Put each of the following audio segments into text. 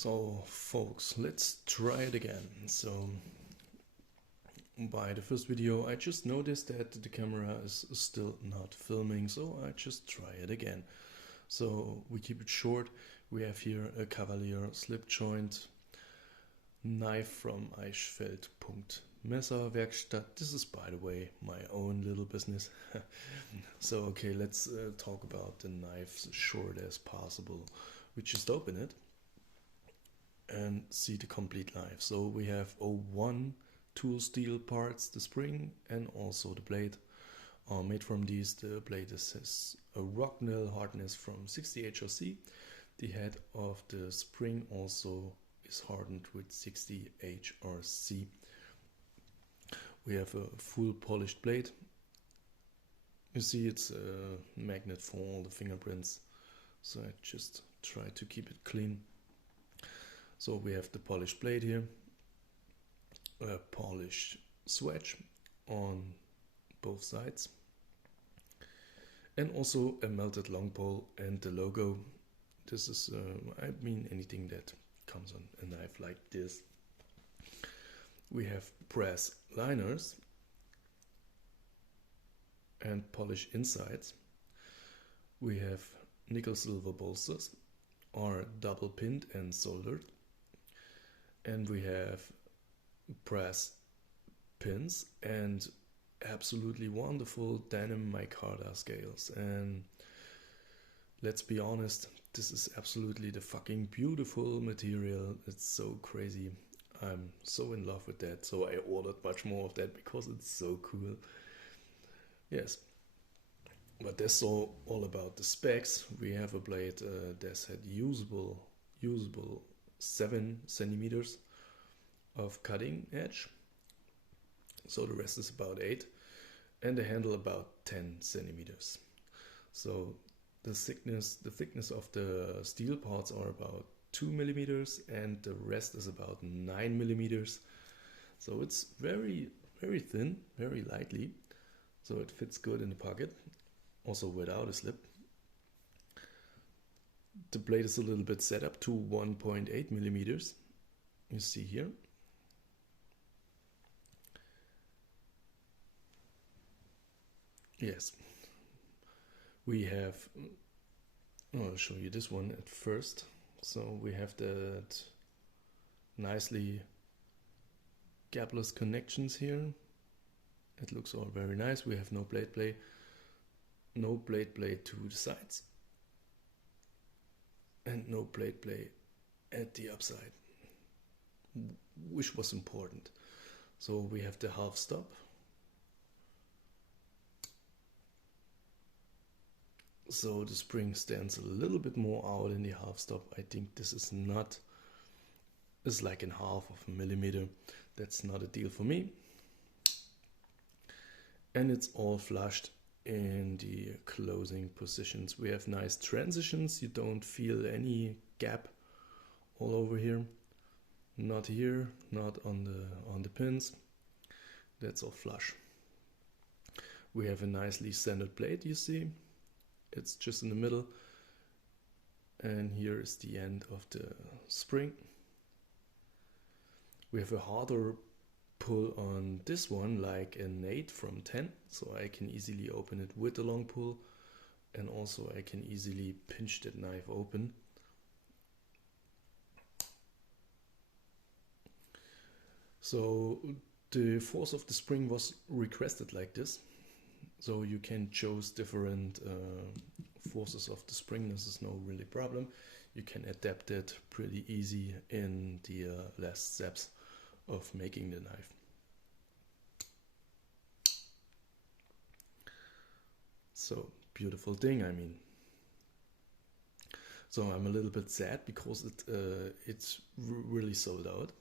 So folks, let's try it again. So by the first video I just noticed that the camera is still not filming, so I just try it again. So we keep it short. We have here a Cavalier slip joint knife from Eichfeld. Messerwerkstatt. This is, by the way, my own little business. So okay, let's talk about the knife as short as possible. We just open it and see the complete knife. So we have 01 tool steel parts, the spring and also the blade are made from these. The blade has a rock nail hardness from 60 HRC. The head of the spring also is hardened with 60 HRC. We have a full polished blade. You see it's a magnet for all the fingerprints, so I just try to keep it clean. So we have the polished blade here, a polished swedge on both sides, and also a melted long pole and the logo. This is, anything that comes on a knife like this. We have brass liners and polished insides. We have nickel silver bolsters, are double pinned and soldered. And we have brass pins and absolutely wonderful denim micarta scales. And let's be honest, this is absolutely the fucking beautiful material. It's so crazy. I'm so in love with that. So I ordered much more of that because it's so cool. Yes. But that's all about the specs. We have a blade that's had usable 7 centimeters of cutting edge, so the rest is about 8, and the handle about 10 centimeters. So the thickness of the steel parts are about 2 millimeters, and the rest is about 9 millimeters. So it's very thin, very lightly, so it fits good in the pocket, also without a slip. The blade is a little bit set up to 1.8 millimeters. You see here. Yes. We have, I'll show you this one at first. So we have that nicely gapless connections here. It looks all very nice. We have no blade play to the sides, and no blade play at the upside, which was important. So we have the half stop. So the spring stands a little bit more out in the half stop. I think this is like in half of a millimeter. That's not a deal for me. And it's all flushed in the closing positions. We have nice transitions. You don't feel any gap all over here. Not here, not on the pins. That's all flush. We have a nicely centered blade, you see. It's just in the middle. And here is the end of the spring. We have a harder pull on this one, like an 8 from 10, so I can easily open it with the long pull, and also I can easily pinch that knife open. So the force of the spring was requested like this, so you can choose different forces of the spring. This is no really problem. You can adapt it pretty easy in the last steps of making the knife. So beautiful thing, I mean. So I'm a little bit sad because it's really sold out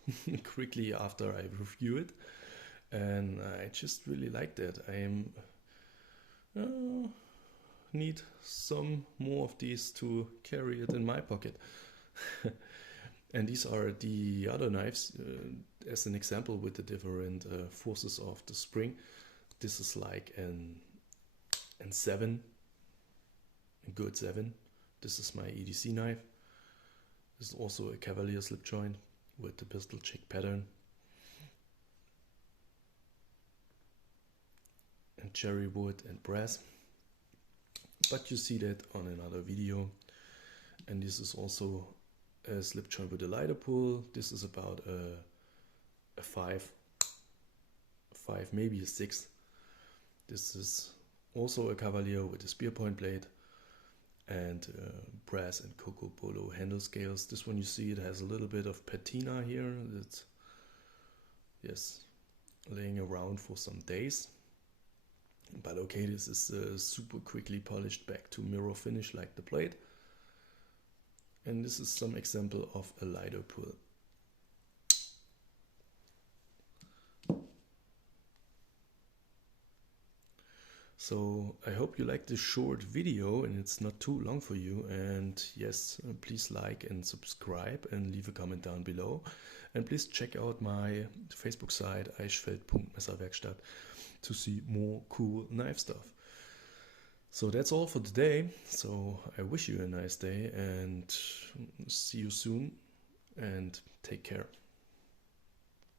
quickly after I review it, and I just really like that. I need some more of these to carry it in my pocket. And these are the other knives, as an example, with the different forces of the spring. This is like an 7, a good 7. This is my EDC knife. This is also a Cavalier slip joint with the pistol chick pattern. And cherry wood and brass. But you see that on another video. And this is also a slip joint with a lighter pull. This is about a 5, maybe a 6. This is also a Cavalier with a spear point blade and brass and cocoa polo handle scales. This one you see it has a little bit of patina here. That's, yes, laying around for some days. But okay, this is super quickly polished back to mirror finish like the plate. And this is some example of a lighter pull. So I hope you liked this short video and it's not too long for you. And yes, please like and subscribe and leave a comment down below. And please check out my Facebook site Eichfeld.Messerwerkstatt to see more cool knife stuff. So that's all for today. So I wish you a nice day and see you soon and take care.